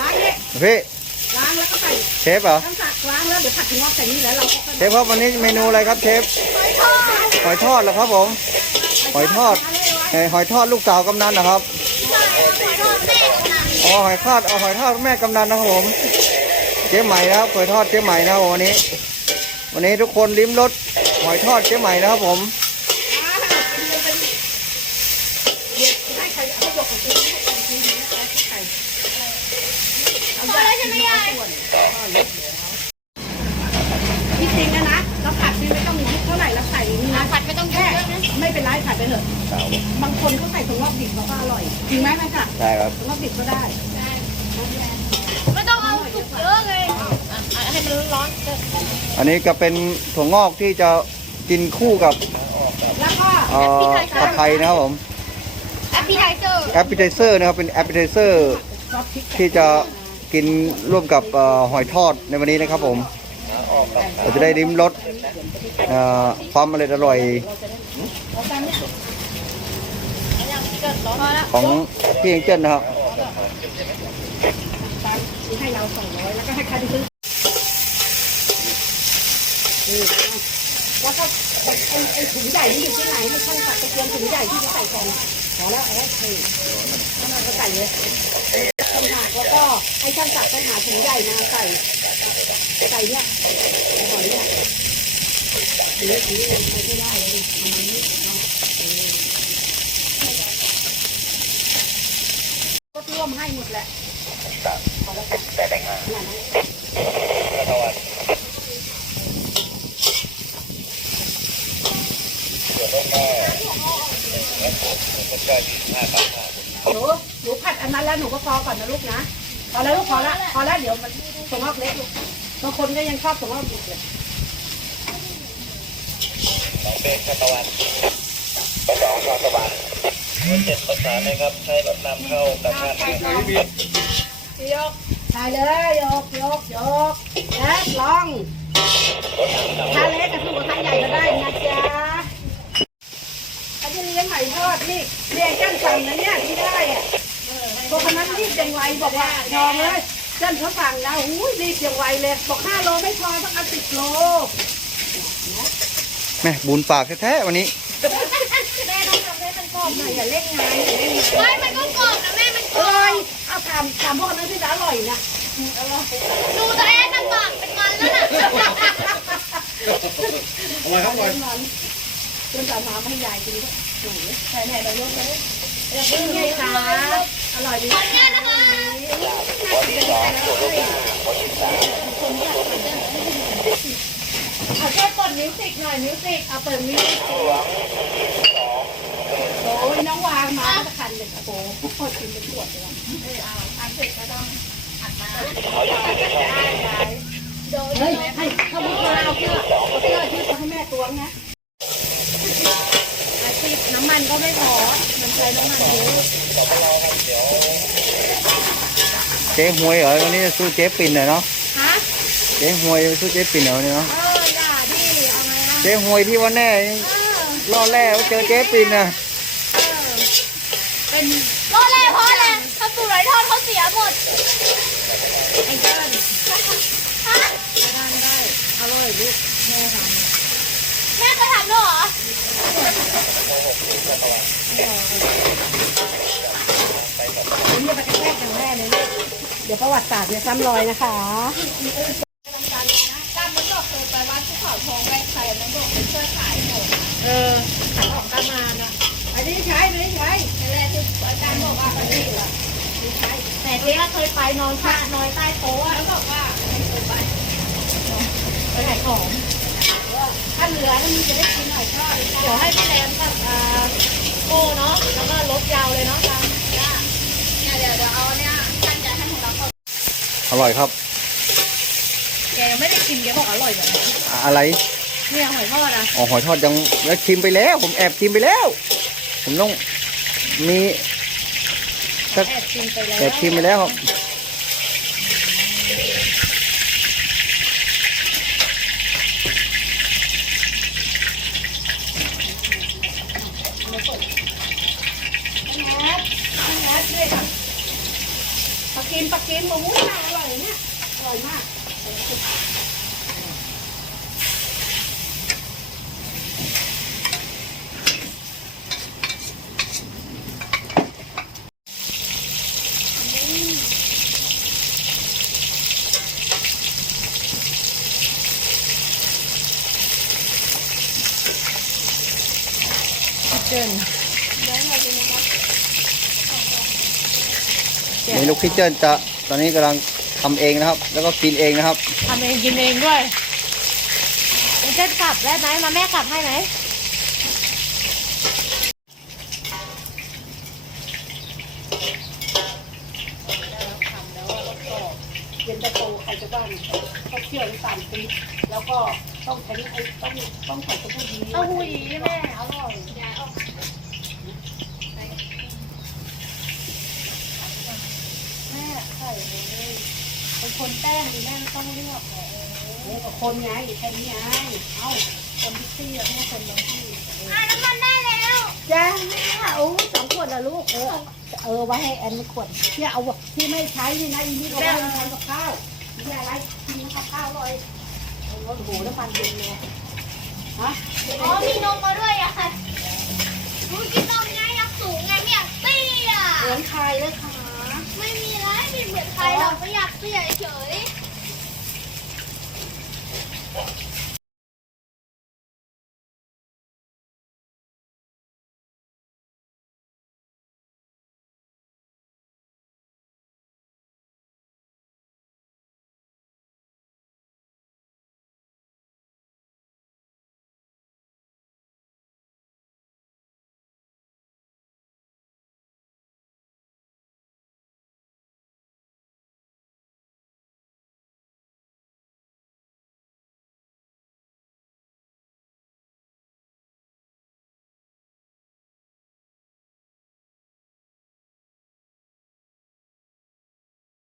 ล้างเนี่ยพี่ล้างแล้วก็ใส่เชฟเหรอน้ำสักล้างแล้วเดี๋ยวผัดถั่วงอกใส่นี่แล้วเราก็เชฟครับวันนี้เมนูอะไรครับเชฟหอยทอดเหรอครับผมหอยทอดเอ่อหอยทอดลูกสาวกำนันนะครับอ๋อหอยทอดเอาหอยทอดแม่กำนันนะครับผมเจ๊ใหม่นะครับหอยทอดเจ๊ใหม่นะครับวันนี้ วันนี้ทุกคนลิ้มรสหอยทอดเจ๊ใหม่นะครับผม ให้ใครให้ยกของคุณให้ของคุณให้ใครเอาใหญ่ใช่ไหมยายที่จริงนะนะเราผัดนี่ไม่ต้องมีพริกเท่าไหร่เราใส่นี่นะผัดไม่ต้องแค่แค่นะไม่เป็นไรผัดไปเถอะบางคนเขาใส่ถั่วงอกดิบเขาก็อร่อยจริงไหมแม่ค่ะใช่ครับถั่วงอกดิบก็ได้ ไม่ต้องเอาสุกเยอะเลยให้มันร้อนๆเถอะอันนี้ก็เป็นถั่วงอกที่จะกินคู่กับแล้วก็เอ่อผัดไทยนะครับผมแอปเปิลไทเซอร์แอปเปิลไทเซอร์นะครับเป็นแอปเปิลไทเซอร์ซอสพริกที่จะ กินร่วมกับอหอยทอดในวันนี้นะครับผมเราจะได้ริมรสความอร่อยอร่อยของพี่เองเจิ้นนะครับให้เราสองร้อยแล้วก็ให้ครไปซื้อนี่แล้วก็ไอ้ไอ้ถุงใหญ่ที่อยู่ที่ไหนให้ช่างตัดตะเกียงถุงใหญ่ที่เขาใส่ของพอแล้วเอาไว้นี่ข้างในก็ใส่เลย ต่างหากแล้วก็ให้ช่างตัดต้องหาถุงใหญ่มาใส่ใส่เนี่ยหอยเนี่ยถือถือเลยไม่ได้เลยประมาณนี้ก็ร่วมให้หมดแหละหนูหนู ผัดอันนั้นแล้วหนูก็พอก่อนนะลูกนะพอแล้วลูกพอละพอแล้วเดี๋ยวมันถั่วงอกเล็กลูกบางคนก็ยังชอบถั่วงอกดิบเลยเจ็ดประสานนะครับใช้รถนำเข้ากับท่านยกใส่เลยยกยกยกแล้วลองถ้าเล็กกับลูกกับถ้าใหญ่ก็ได้นะจ๊ะเขาจะเลี้ยงไหมทอดนี่เลี้ยงกั้นสั่งนะเนี่ยที่ได้อะตัว คนนั้นรีบยังไวบอกว่าลองเลยเจ้นเขาสั่งนะอุ้ยรีบยังไวเลยบอกห้าโลไม่พอต้องเอาสิบโลแม่บุญปากแท้ๆวันนี้แม่ต้องทำให้มันกรอบอย่าเล่นงานอย่าเล่นงานไม่มันก็กรอบนะแม่มันกอรอร่อยบเอาถามถามพวกนั้นที่จะอร่อยนะดูตัวเองมันปากเป็นมันแล้วน่ะอร่อยครับอร่อยมันเรื่องการมาให้ยายกินด้วยหนูใช่ไหนเรายกเลยอยากกินไงคะ อร่อยดีขออนุญาตนะคะเอาแค่กดมิวสิกหน่อยมิวสิกเอาเปิดมิวสิกโอ้ยน้องวางมาจะคันเลยโอ้โหพอกินเป็นขวดเลยเออเอาทานเสร็จก็ต้องอัดมาเฮ้ยให้เขาบุกมาเอาเสื้อเสื้อที่เขาให้แม่ตัวงนะอาชีพน้ำมันก็ไม่พอ ใช้น้ำมันเยอะเจ๊หวยเหรอวันนี้จะสู้เจ๊ปิ่นเหรอเนาะฮะเจ๊หวยสู้เจ๊ปิ่นเหรอวันนี้เนาะเออด่าดิเอาไงนะเจ๊หวยที่วันแน่ล่อแร่ว่าเจอเจ๊ปิ่นนะเป็นรอเลยพอเลยถ้าปูไหลทอดเขาเสียหมดไอ้เจ้าฮะได้ได้อร่อยลูกแม่ทำ แม่จะทำด้วยเหรอผมจะไปกระแทกอย่างแม่เลยลูกเดี๋ยวประวัติศาสตร์จะซ้ำรอยนะคะการมันบอกเคยไปวัดภูเขาทองไปใครมันบอกไปช่วยขายหมดเออขันออกตามานะอันนี้ใช้ไม่ได้ใช้แต่แรกคืออาจารย์บอกว่ามันดีละแต่เจ๊เคยไปนอนข้านอนใต้โต๊ะแล้วบอกว่าไม่เคยไปไปขายของถ้าเหลือนี่ จะได้กินหน่อยทอดเดี๋ยวให้พี่แรมกับอ่าโก้เนาะแล้วก็รถยาวเลยเนาะตามจ้าเนี่ยเดี๋ยวเดี๋ยวเอาเนี่ยท่านจะให้ของเราก่อนอร่อยครับ แกไม่ได้กินแกบอกอร่อยแบบนี้อะอะไรเนี่ยหอยทอดอะอ๋อหอยทอดยังแล้วชิมไปแล้ว ผมแอบชิมไปแล้ว ผมต้องมีสักแอบชิมไปแล้ว แอบชิมไปแล้วครับ แอดแอดด้วยค่ะผักกินปลากินโอ้โหน่าอร่อยเนี่ยอร่อยมากเจิ้น เมนูคิทเชิลจะตอนนี้กำลังทำเองนะครับ แล้วก็กินเองนะครับ ทำเองกินเองด้วยเจิ้นกลับได้ไหมมาแม่กลับให้ไหมเย็นตาโฟใครจะบ้างข้าวเคี่ยวน้ำตาลปี๊บแล้วก็ต้องใช้ไอ้ต้องต้องใส่กระปุกนี้เต้าหู้ยี้แม่อร่อยแม่ไข่เลยเป็น คนแป้งดีแม่ไม่ต้องเลือกเนี่ยก็คนไงแค่นี้ไงเอ้าคนที่ซี่แล้วไม่คนบางที่จ้าโอ้สองขวดละลูกเออเออไว้ให้แอนขวดที่เอาที่ไม่ใช้นี่นะอีนี่ก็ไว้ให้ทำกับข้าวนี่อะไรกินกับข้าวอร่อยโอ้โหน้ำมันเย็นเลยฮะอ๋อมีนมมาด้วยอะค่ะหนูกินนมไงอยากสูงไงไม่อยากเตี้ยเหมือนใครเลยค่ะ ไม่มีอะไรไม่เหมือนใครหรอกไม่อยากเสียเฉย